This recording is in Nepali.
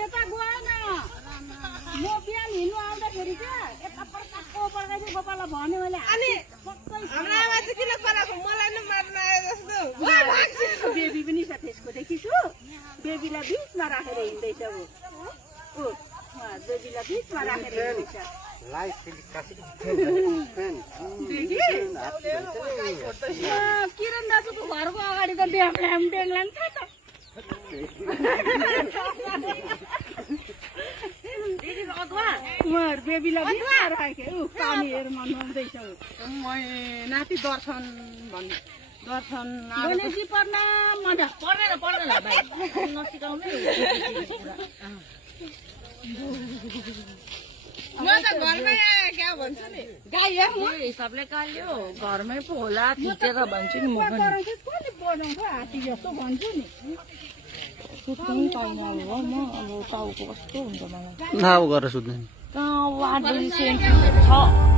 त्यता गएन म बिहान हिँड्नु आउँदाखेरि क्या यता पर्काको पर्काइदियो गोपाललाई भन्यो मैले अनि हाम्रो आमा चाहिँ किन कराएको मलाई नै मार्न आयो जस्तो बेबी पनि छ त्यसको देखिछु बेबीलाई बिचमा राखेर हिँड्दैछ ऊ बेबीलाई बिचमा राखेर हिँड्दैछ किरण दाजुको घरको अगाडि त ड्याङ छ त बेबीलाई बिचमा राखेँ ऊ पानी हेरमा नुहाउँदैछ नाति दर्शन भन्नु दर्शन गणेशजी प्रणाम मजा पर्दैन भाइ नसिकाउनु म त घरमै आए क्या भन्छु नि गाई हो यो हिसाबले काल्यो घरमै पो होला थिचेर भन्छु नि म पनि कहिले बनाउँछ हात्ती जस्तो भन्छु नि सुत्नु पाइनँ हो म अब टाउको कस्तो हुन्छ मलाई नाउ गरेर सुत्ने कहाँ 8 बजी 6